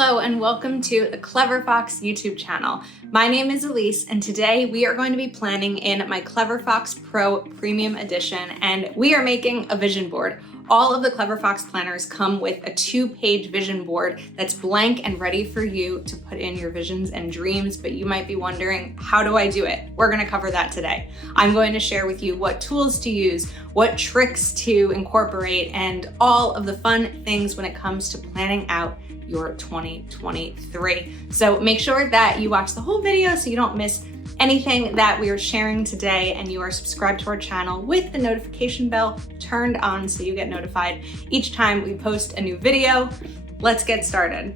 Hello and welcome to the Clever Fox YouTube channel. My name is Ilysse and today we are going to be planning in my Clever Fox Pro Premium Edition and we are making a vision board. All of the Clever Fox planners come with a 2-page vision board that's blank and ready for you to put in your visions and dreams, but you might be wondering, how do I do it? We're gonna cover that today. I'm going to share with you what tools to use, what tricks to incorporate, and all of the fun things when it comes to planning out your 2023. So make sure that you watch the whole video so you don't miss anything that we are sharing today, and you are subscribed to our channel with the notification bell turned on so you get notified each time we post a new video. Let's get started.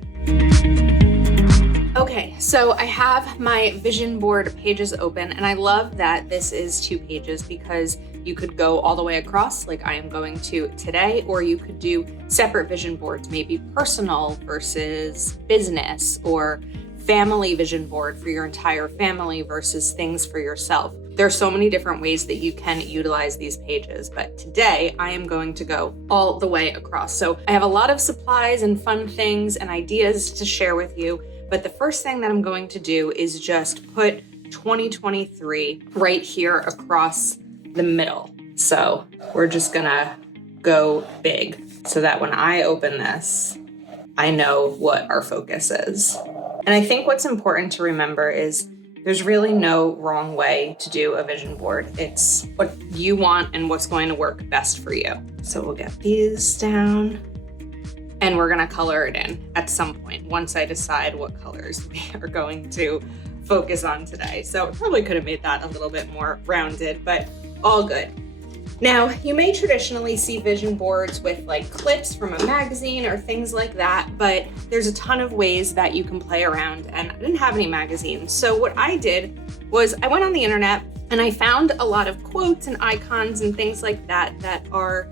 Okay, so I have my vision board pages open, and I love that this is 2 pages because you could go all the way across like I am going to today, or you could do separate vision boards, maybe personal versus business, or family vision board for your entire family versus things for yourself. There are so many different ways that you can utilize these pages, but today I am going to go all the way across. So I have a lot of supplies and fun things and ideas to share with you, but the first thing that I'm going to do is just put 2023 right here across the middle. So we're just gonna go big so that when I open this, I know what our focus is. And I think what's important to remember is there's really no wrong way to do a vision board. It's what you want and what's going to work best for you. So we'll get these down and we're gonna color it in at some point once I decide what colors we are going to focus on today. So I probably could have made that a little bit more rounded, but all good. Now, you may traditionally see vision boards with like clips from a magazine or things like that, but there's a ton of ways that you can play around, and I didn't have any magazines. So what I did was I went on the internet and I found a lot of quotes and icons and things like that that are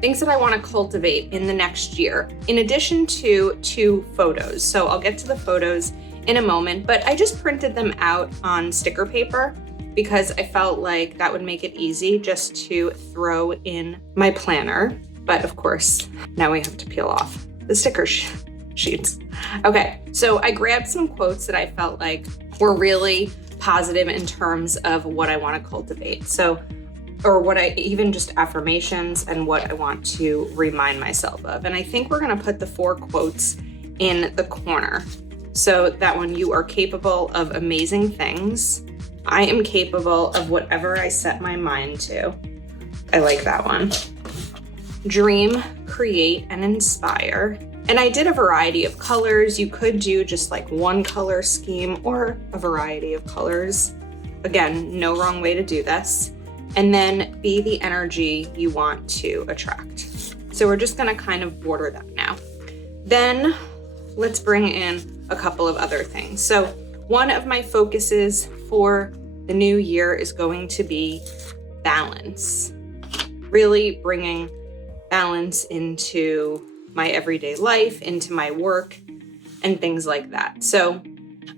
things that I want to cultivate in the next year, in addition to 2 photos. So I'll get to the photos in a moment, but I just printed them out on sticker paper because I felt like that would make it easy just to throw in my planner. But of course, now we have to peel off the sticker sheets. Okay, so I grabbed some quotes that I felt like were really positive in terms of what I want to cultivate. So, or what I, even just affirmations and what I want to remind myself of. And I think we're gonna put the 4 quotes in the corner so that when you are capable of amazing things, I am capable of whatever I set my mind to. I like that one. Dream, create, and inspire. And I did a variety of colors. You could do just like 1 color scheme or a variety of colors. Again, no wrong way to do this. And then be the energy you want to attract. So we're just gonna kind of border that now. Then let's bring in a couple of other things. So one of my focuses for the new year is going to be balance. Really bringing balance into my everyday life, into my work, and things like that. So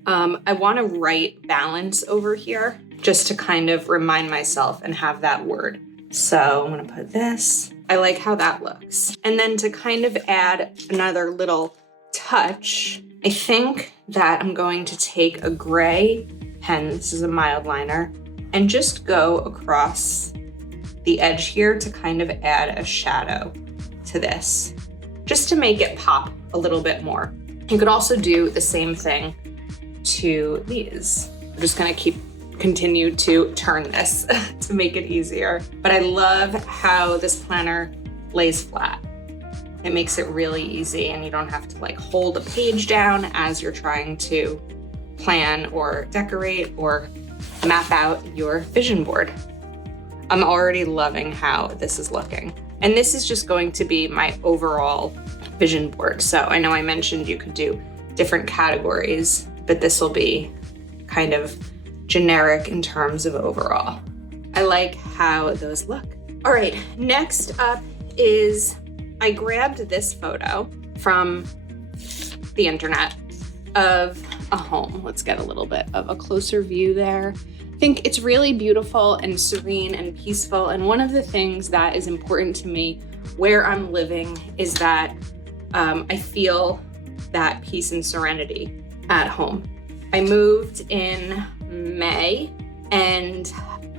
I want to write balance over here just to kind of remind myself and have that word. So I'm going to put this. I like how that looks. And then to kind of add another little touch, I think that I'm going to take a gray pen, this is a mild liner, and just go across the edge here to kind of add a shadow to this, just to make it pop a little bit more. You could also do the same thing to these. I'm just gonna continue to turn this to make it easier. But I love how this planner lays flat. It makes it really easy and you don't have to like hold a page down as you're trying to plan or decorate or map out your vision board. I'm already loving how this is looking. And this is just going to be my overall vision board. So I know I mentioned you could do different categories, but this will be kind of generic in terms of overall. I like how those look. All right, next up is I grabbed this photo from the internet of a home. Let's get a little bit of a closer view there. I think it's really beautiful and serene and peaceful. And one of the things that is important to me where I'm living is that I feel that peace and serenity at home. I moved in May, and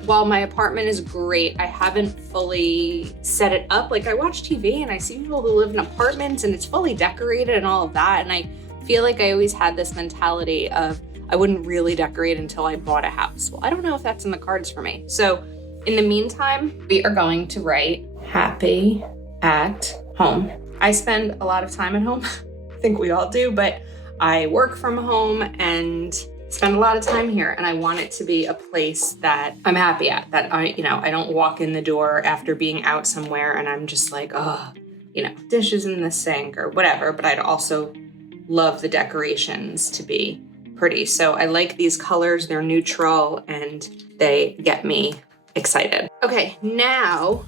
while my apartment is great, I haven't fully set it up. Like, I watch TV and I see people who live in apartments and it's fully decorated and all of that. And I feel like I always had this mentality of I wouldn't really decorate until I bought a house. Well, I don't know if that's in the cards for me. So in the meantime, we are going to write happy at home. I spend a lot of time at home. I think we all do, but I work from home and spend a lot of time here, and I want it to be a place that I'm happy at, that I don't walk in the door after being out somewhere and I'm just like, oh, dishes in the sink or whatever, but I'd also love the decorations to be pretty. So I like these colors, they're neutral and they get me excited. Okay, now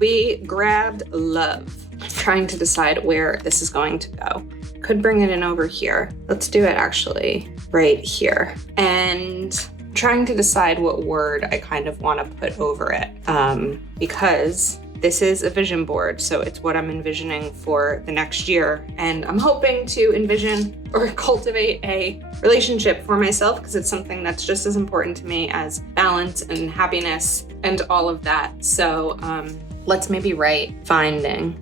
we grabbed love. I'm trying to decide where this is going to go. Could bring it in over here. Let's do it actually right here. And I'm trying to decide what word I kind of want to put over it, because this is a vision board, so it's what I'm envisioning for the next year. And I'm hoping to envision or cultivate a relationship for myself, because it's something that's just as important to me as balance and happiness and all of that. So let's maybe write finding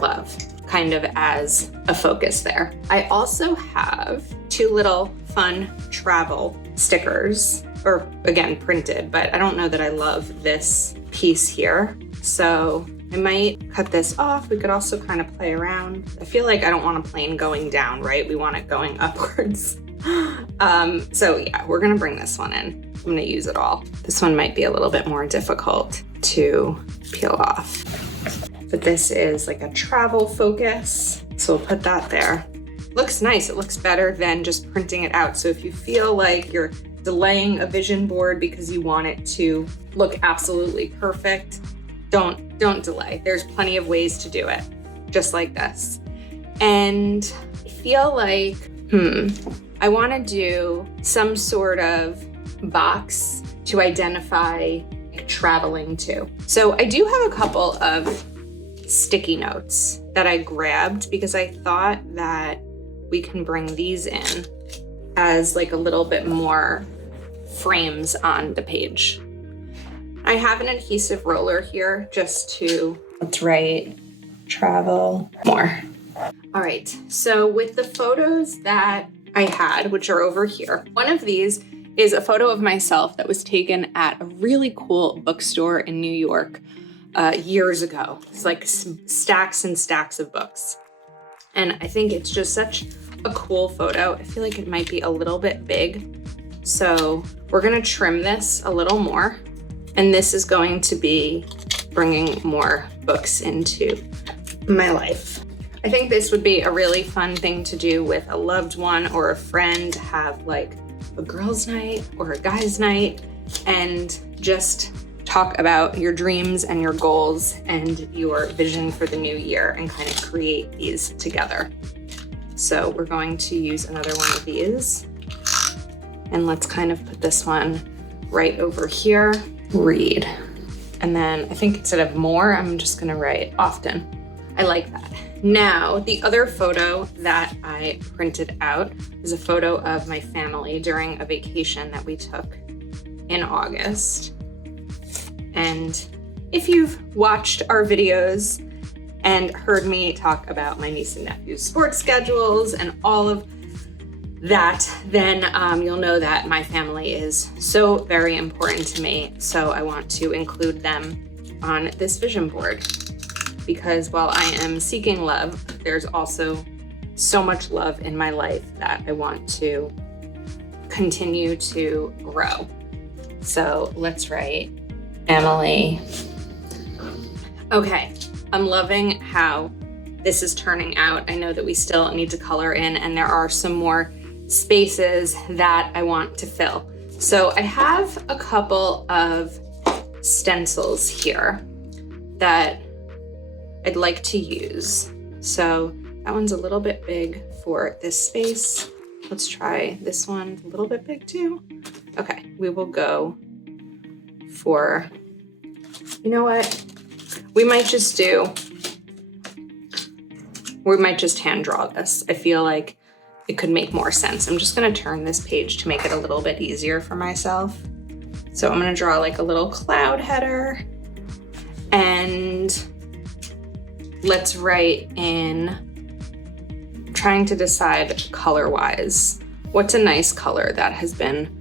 love kind of as a focus there. I also have 2 little fun travel stickers, or again, printed, but I don't know that I love this piece here. So I might cut this off. We could also kind of play around. I feel like I don't want a plane going down, right? We want it going upwards. So yeah, we're gonna bring this one in. I'm gonna use it all. This one might be a little bit more difficult to peel off. But this is like a travel focus. So we'll put that there. Looks nice. It looks better than just printing it out. So if you feel like you're delaying a vision board because you want it to look absolutely perfect, don't delay. There's plenty of ways to do it, just like this. And I feel like, I want to do some sort of box to identify traveling to. So I do have a couple of sticky notes that I grabbed because I thought that we can bring these in as like a little bit more frames on the page. I have an adhesive roller here just to, let's write travel more. All right, so with the photos that I had, which are over here, one of these is a photo of myself that was taken at a really cool bookstore in New York years ago. It's like stacks and stacks of books. And I think it's just such a cool photo. I feel like it might be a little bit big. So we're gonna trim this a little more. And this is going to be bringing more books into my life. I think this would be a really fun thing to do with a loved one or a friend, have like a girls' night or a guys' night, and just talk about your dreams and your goals and your vision for the new year and kind of create these together. So we're going to use another one of these, and let's kind of put this one right over here. Read. And then I think instead of more, I'm just gonna write often. I like that. Now, the other photo that I printed out is a photo of my family during a vacation that we took in August. And if you've watched our videos and heard me talk about my niece and nephew's sports schedules and all of that, then you'll know that my family is so very important to me. So I want to include them on this vision board, because while I am seeking love, there's also so much love in my life that I want to continue to grow. So let's write Emily. Okay, I'm loving how this is turning out. I know that we still need to color in, and there are some more spaces that I want to fill. So I have a couple of stencils here that I'd like to use. So that one's a little bit big for this space. Let's try this one, a little bit big too. Okay, we will go for, you know what? We might just do we might just hand draw this. I feel like it could make more sense. I'm just gonna turn this page to make it a little bit easier for myself. So I'm gonna draw like a little cloud header, and let's write in, trying to decide color-wise, what's a nice color that has been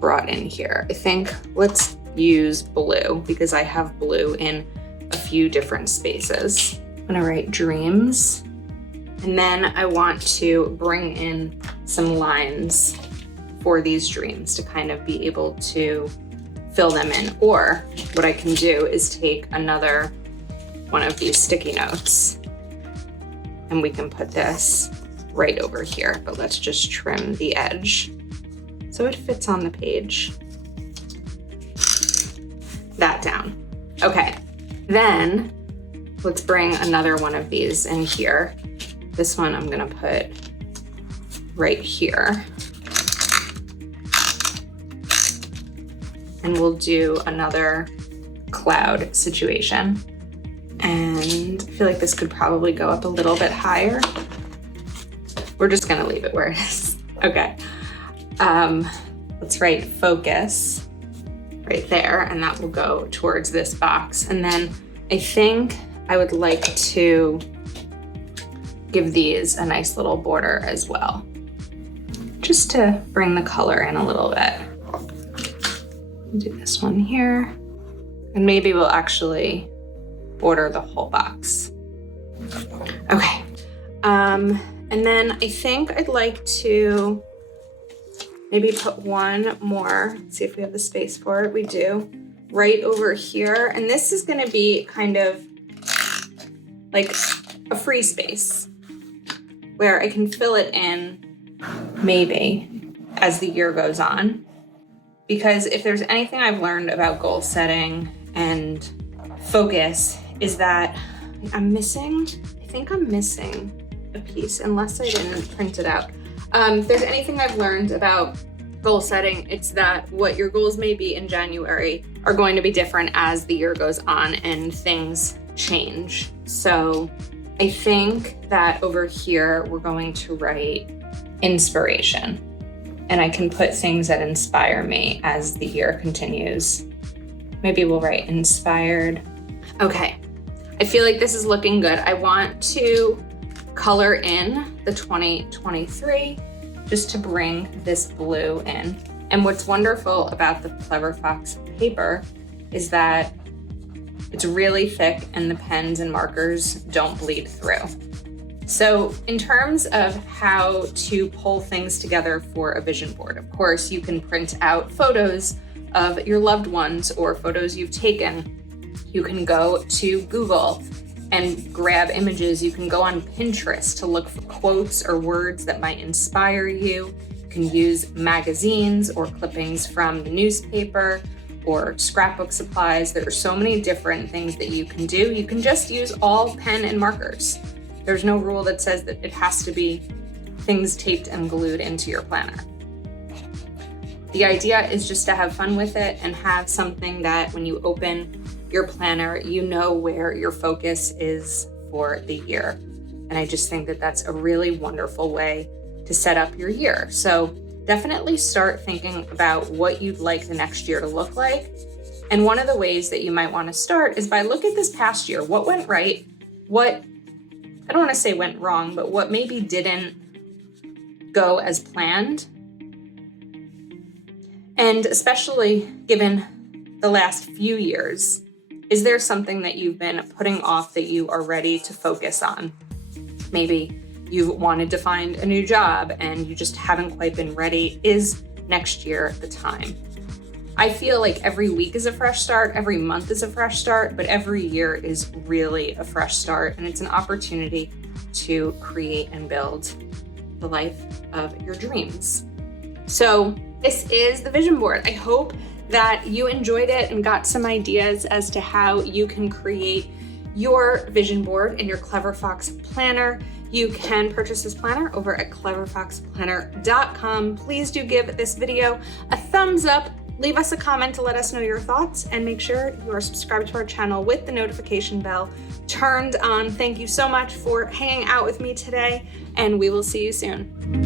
brought in here. I think let's use blue because I have blue in a few different spaces. I'm gonna write dreams, and then I want to bring in some lines for these dreams to kind of be able to fill them in. Or what I can do is take another one of these sticky notes and we can put this right over here, but let's just trim the edge so it fits on the page. That down. Okay, then let's bring another one of these in here. This one I'm gonna put right here. And we'll do another cloud situation. And I feel like this could probably go up a little bit higher. We're just gonna leave it where it is. Okay. Let's write focus right there, and that will go towards this box. And then I think I would like to give these a nice little border as well, just to bring the color in a little bit. Do this one here, and maybe we'll actually border the whole box. Okay, and then I think I'd like to maybe put one more, let's see if we have the space for it. We do, right over here. And this is gonna be kind of like a free space where I can fill it in maybe as the year goes on. Because if there's anything I've learned about goal setting and focus is that I think I'm missing a piece unless I didn't print it out. If there's anything I've learned about goal setting, it's that what your goals may be in January are going to be different as the year goes on and things change. So I think that over here, we're going to write inspiration. And I can put things that inspire me as the year continues. Maybe we'll write inspired. Okay, I feel like this is looking good. I want to color in the 2023 just to bring this blue in. And what's wonderful about the Clever Fox paper is that it's really thick and the pens and markers don't bleed through. So in terms of how to pull things together for a vision board, of course, you can print out photos of your loved ones or photos you've taken. You can go to Google and grab images. You can go on Pinterest to look for quotes or words that might inspire you. You can use magazines or clippings from the newspaper or scrapbook supplies. There are so many different things that you can do. You can just use all pen and markers. There's no rule that says that it has to be things taped and glued into your planner. The idea is just to have fun with it and have something that when you open your planner, you know where your focus is for the year. And I just think that that's a really wonderful way to set up your year. So definitely start thinking about what you'd like the next year to look like. And one of the ways that you might want to start is by look at this past year. What went right? What, I don't want to say went wrong, but what maybe didn't go as planned? And especially given the last few years, is there something that you've been putting off that you are ready to focus on? Maybe you wanted to find a new job and you just haven't quite been ready. Is next year the time? I feel like every week is a fresh start, every month is a fresh start, but every year is really a fresh start, and it's an opportunity to create and build the life of your dreams. So this is the vision board. I hope that you enjoyed it and got some ideas as to how you can create your vision board in your Clever Fox planner. You can purchase this planner over at cleverfoxplanner.com. Please do give this video a thumbs up. Leave us a comment to let us know your thoughts, and make sure you are subscribed to our channel with the notification bell turned on. Thank you so much for hanging out with me today, and we will see you soon.